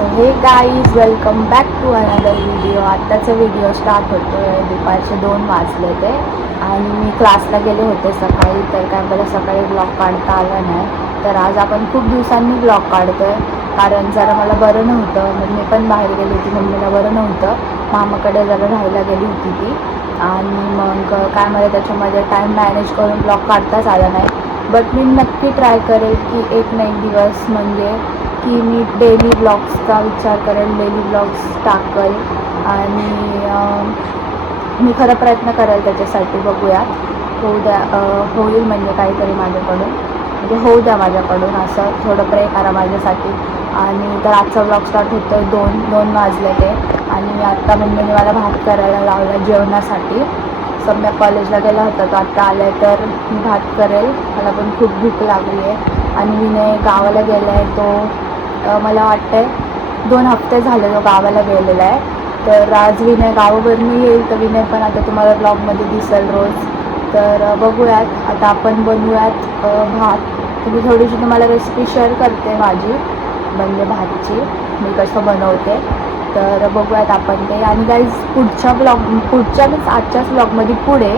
So hey guys welcome back to another video. आत्ताचा video start होतो आहे. दुपारचे 2 वाजले ते आणि मी क्लासला गेले होते सकाळी, तर काय मला सकाळी ब्लॉग काढता आला नाही. तर आज आपण खूप दिवसांनी ब्लॉग काढतो आहे, कारण जरा मला बरं नव्हतं. मग मी पण बाहेर गेली होती, मम्मीला बरं नव्हतं, मामाकडे जरा राहायला गेली होती ती. आणि मग काय मला त्याच्यामध्ये टाईम मॅनेज करून ब्लॉग काढताच आला नाही. बट मी नक्की ट्राय करेल की एक ना एक दिवस म्हणजे की मी डेली ब्लॉग्सचा विचार करेल, डेली ब्लॉग्स टाकेल आणि मी खरं प्रयत्न करेल त्याच्यासाठी. बघूया होईल म्हणजे काहीतरी माझ्याकडून, म्हणजे होऊ द्या माझ्याकडून, असं थोडं प्रे करा माझ्यासाठी. आणि तर आजचा ब्लॉग स्टार्ट होतो 2 वाजले ते. आणि आत्ता मम्मीने मला भात करायला लावला जेवणासाठी. सम्या कॉलेजला गेला होता, तो आत्ता आला आहे, तर मी भात करेल. मला पण खूप भूक लागली आहे. आणि विनय गावाला गेला आहे, तो मला वाटतं आहे 2 हफ्ते झाले तो गावाला गेलेला आहे. तर आज विनय गावावरून येईल, तर विनय पण आता तुम्हाला ब्लॉगमध्ये दिसेल रोज. तर बघूयात, आता आपण बनवूयात भात. तर मी थोडीशी तुम्हाला रेसिपी शेअर करते माझी, म्हणजे भातची मी कसं बनवते. तर बघूयात आपण ते. आणि गाईज पुढच्या मीच आजच्याच ब्लॉगमध्ये पुढे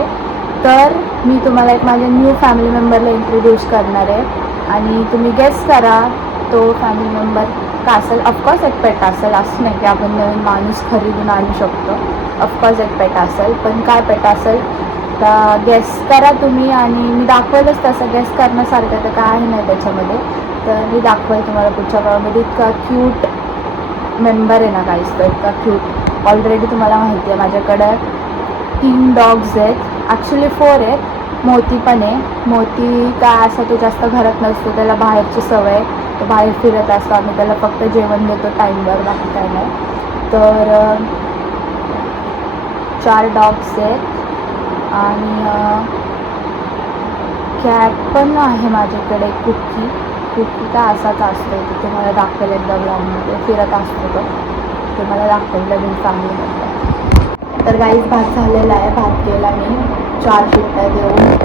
तर मी तुम्हाला एक माझ्या न्यू फॅमिली मेंबरला इंट्रोड्यूस करणार आहे. आणि तुम्ही गेस करा तो फॅमिली मेंबर का असेल. ऑफकोर्स एक पेट असेल, असं नाही की आपण नवीन माणूस खरीदून आणू शकतो. ऑफकोर्स एक पेट असेल, पण काय पेट असेल तर गेस करा तुम्ही. आणि मी दाखवेलच तसं, गेस करण्यासारखं तर काय नाही त्याच्यामध्ये. तर मी दाखवेल तुम्हाला पुढच्या ब्लॉगमध्ये. इतका क्यूट मेंबर आहे ना गाईस, तर इतका क्यूट. ऑलरेडी तुम्हाला माहिती आहे माझ्याकडं 3 डॉग्स आहेत, ॲक्च्युली 4 आहेत. मोती पण आहे. मोती काय असं तो जास्त घरात नसतो, त्याला बाहेरची सवय, तो बाहेर फिरत असतो. आम्ही त्याला फक्त जेवण देतो टाईमवर, बाकी काय नाही. तर 4 डॉग्स आहेत. आणि कॅट पण आहे माझ्याकडे, कुकी काय असाच असतो, तो तुम्हाला दाखवेल एकदा ब्लॉगमध्ये, फिरत असतो तो, ते मला दाखवेल नवीन फॅमिलीमध्ये. तर गाईज भात झालेला आहे. भात केला मी 4 शिट्ट्या देऊन,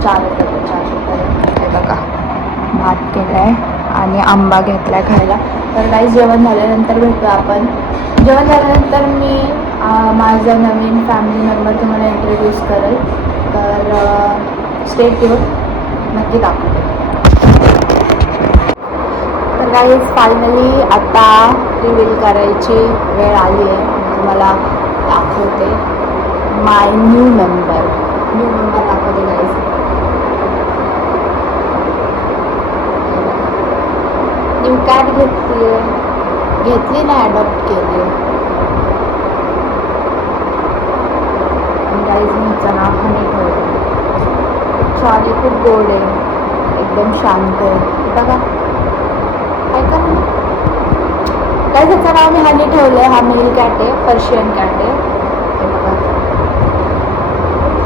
4 शिट्ट्या देऊन बघा भात केला आहे. आणि आंबा घेतला आहे खायला. तर गाईज जेवण झाल्यानंतर भेटू आपण. जेवण झाल्यानंतर मी माझा नवीन फॅमिली मेंबर तुम्हाला इंट्रोड्यूस करेल. तर स्टे ट्यून, नक्की दाखवते. तर गाईज फायनली आता रिव्हील करायची वेळ आली आहे. मी तुम्हाला दाखवते माय न्यू मेंबर दाखवते गाईज. न्यू कॅट घेतली ना, अडॉप्ट केली. गाईज मी हिचं नाव हनी ठेवलं. चार्ली खूप गोड आहे, एकदम शांत आहे. बघा काय करा काय, त्याचं नाव मी हनी ठेवलं आहे. हा मेल कॅट आहे, पर्शियन कॅट आहे. हे बघा,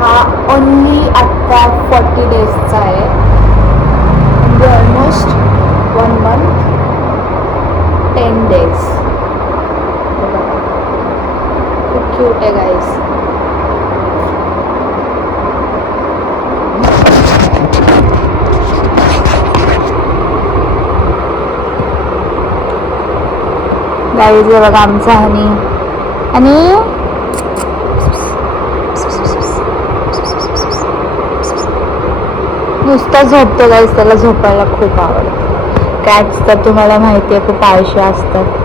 हा ओनली आत्ता 40 डेजचा आहे, म्हणजे ऑलमोस्ट 1 month 10 days. हे बघा खूप क्यूट आहे गाईज. गाईज हे बघा आमचा हनी. नुसतं झोपतो गाईज, त्याला झोपायला खूप आवडतं. कॅट्स तर तुम्हाला माहिती आहे खूप आळशी असतात.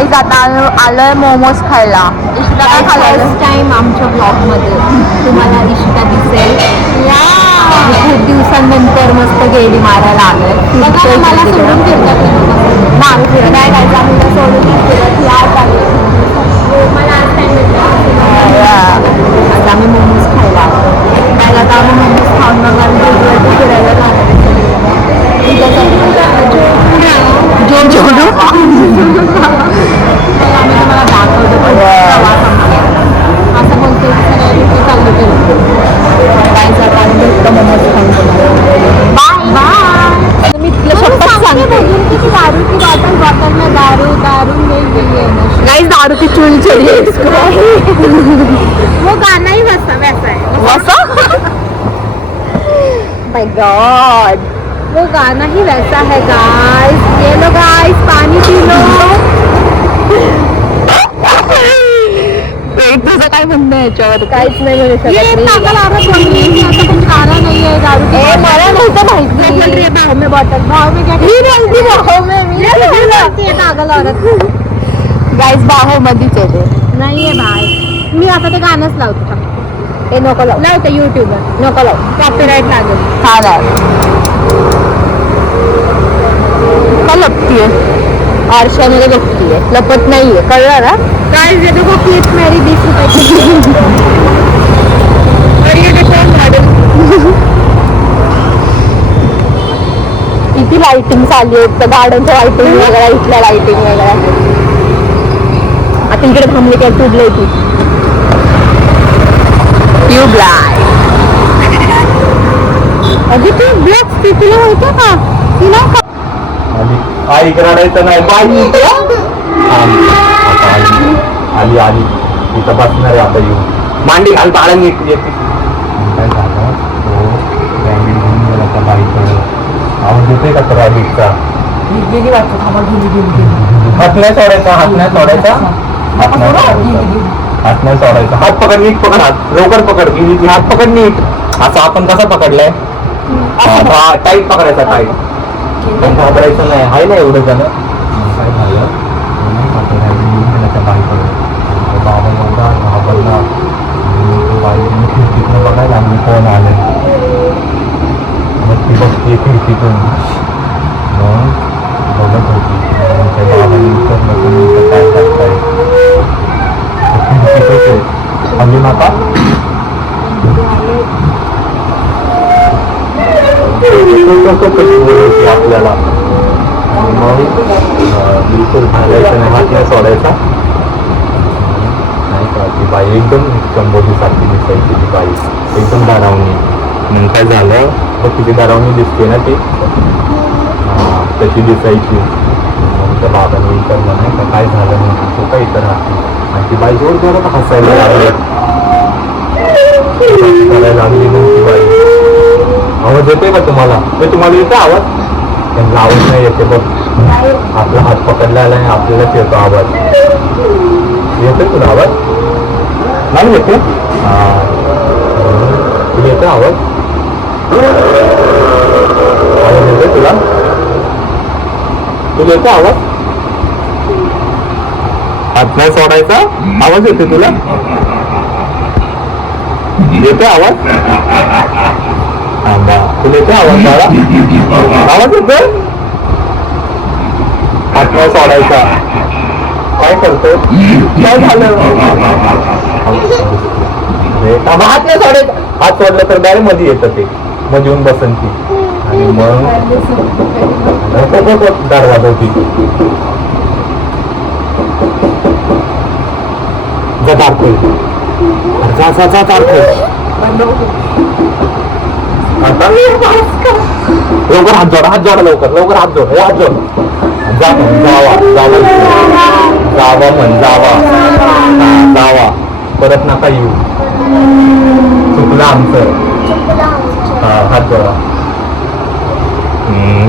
गाईज आता आलोय मोमोज खायला. इष्टा काय खाल्लं? फर्स्ट टाइम आमच्या ब्लॉग मध्ये तुम्हाला इष्टा दिसेल. खूप दिवसांनंतर मस्त गेडी मारायला आलोय. बघा ना, मला सोडून फिरतात नाही काय आम्ही सोडून फिरत आज आलो. मला आज टाइम आज आम्ही मोमोज खायला आलो. आता आम्ही मोमोज खाऊन मग फिरायला जाणार. आम्ही तुम्हाला दाखवतो असं बोलतो चाललं मोमोज खाऊन बाय बाय. मी तुला शपथ सांगते की दारू की बॉटल में दारू नहीं है. गाइस दारू की चुन चढ़ी है इसको. वो गाना ही वैसा है. माय गॉड, वो गाना ही वैसा है गाइस. ये लो गाइस, पानी पी लो. तुझं काय म्हणणं आहे याच्यावर? काहीच नाही म्हणू शकत. पागल औरत बोलली कि ऐसा कुछ गाना नहीं है दारू की. मला नव्हतं माहिती. बोल रही है भाव में बॉटल. भाव में क्या बोलती बाहो बोलती है पागल औरत. गाईस बाहो मधीच येते. नाही आहे भाई. मी आता ते गाणंच लावतो. हे नको लाव. लावते युट्यूबवर. नको लाव. कॉपीराईट लागेल. हा लाव. का लपतीये? आरशामध्ये लपतीये. लपत नाहीये, कळलं ना? गाइस ये देखो क्लिप मेरी 20 रुपए की. और ये देखो मॉडल. किती लाइटिंग चालली आहे. त्या गार्डनचं लाइटिंग वेगळ्या, इथल्या लाइटिंग वेगळ्या. आता इकडे थांबली काय ट्यूबलाय ती. ट्यूबलाय. अगं ती ब्लॅक तिला होतं का? तिला का? आई रडायचं नाही. बाई आली आली तिथं बसणार आहे आता. येऊन मांडी घाल बाळा नीट येते. काय झालं तो रॅबिट घेऊन गेला त्या बाईकडे. आवाज येतोय का तो रॅबिटचा? गेली वाटतं. थांबा, गेली. हात नाही सोडायचा. हात नाही सोडायचा. हात नाही सोडायचा. हात नाही सोडायचा. हात पकड नीट. पकड हात लवकर पकड. गेली ती. हात पकड नीट. असं आपण कसा पकडलाय? टाईट पकडायचा. टाईट. पण घाबरायचं नाही. आहे ना एवढं झालं. काय झालं त्या बाईकडे. बाबा एवढा घाबरला. बाई खिडकीतून बघायला आम्ही कोण आले. मग ती बघते खिडकीतून. मग बघत होती. त्या बाबांनी विचारलं तुम्ही काय करताय? खिडकीतच आहे. हल्ली माता आपल्याला. मग बिलकुल घालायचं नाही. हात नाही सोडायचा. नाही का ती बाई एकदम चंबोलीसारखी दिसायची. ती बाई एकदम दारावणी. मग काय झालं तर तिची दारावणी दिसते ना ती. तशी दिसायची. मग त्या बाबांनी विचारलं नाही का काय झालं म्हणून. तो काय इथं राहते. आणि ती बाई जोर जोरात हसायला लागली. करायला लागली मग ती बाई. आवाज येतोय का तुम्हाला? तुम्हाला येतो आवाज? त्यांना आवाज नाही येते बघ. आपला हात पकडलेला आहे. आपल्यालाच येतो आवाज. येतोय तुला आवाज? नाही येते? तुला येतो आवाज? आवाज येतोय तुला? तुला येतो आवाज? हात नाही सोडायचा. आवाज येतोय तुला? येतोय आवाज? थांबा. तुला येतोय आवाज बाळा? आवाज येतोय? हात नाही सोडायचा. काय करतो? काय झालं? हात नाही सोडायचा. हात सोडलं तर डायरेक्ट मध्ये येतं ते. मध्ये येऊन बसन ती. आणि मग दरवाजा होती. जा दाखवू. जा दाखवू. आता लवकर हात जोडा लवकर हात जोड. जावा. परत नका येऊ. चुकलं आमचं. हात जोडा.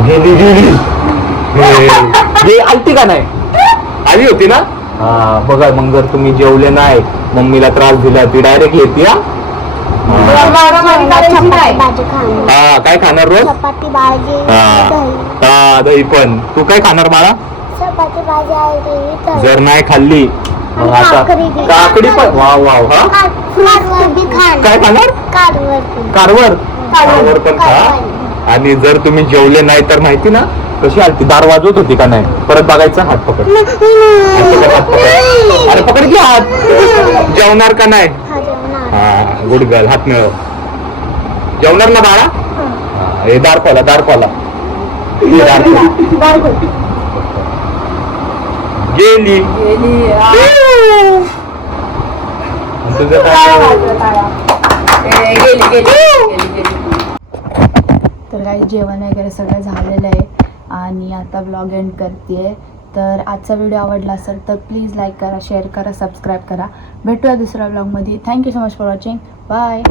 गेली आलती का नाही? आली होती ना? हा बघा. मग जर तुम्ही जेवले नाही, मम्मीला त्रास दिला, ती डायरेक्ट येते. हा काय खाणार रोज? चपाती भाजी. हा दही पण. तू काय खाणार बाळा? चपाती भाजी आहे जर नाही खाल्ली मग आता काकडी पण वाव वाव हा काय खाणार कारवर पण खा आणि जर तुम्ही जेवले नाही तर माहिती ना कशी आलती दार वाजवत होती का नाही परत बघायचं हात पकड अरे पकड की हात जेवणार का नाही हा गुड गर्ल हात मिळव जेवणार ना बाळा हे दार खोला गेली तुझं तर काही जेवण वगैरे सगळं झालेलं आहे आणि आता ब्लॉग एंड करते. तर आजचा व्हिडिओ आवडला असेल तर प्लीज लाईक करा, शेअर करा, सबस्क्राईब करा. भेटूया दुसऱ्या ब्लॉगमध्ये. Thank you so much for watching. Bye.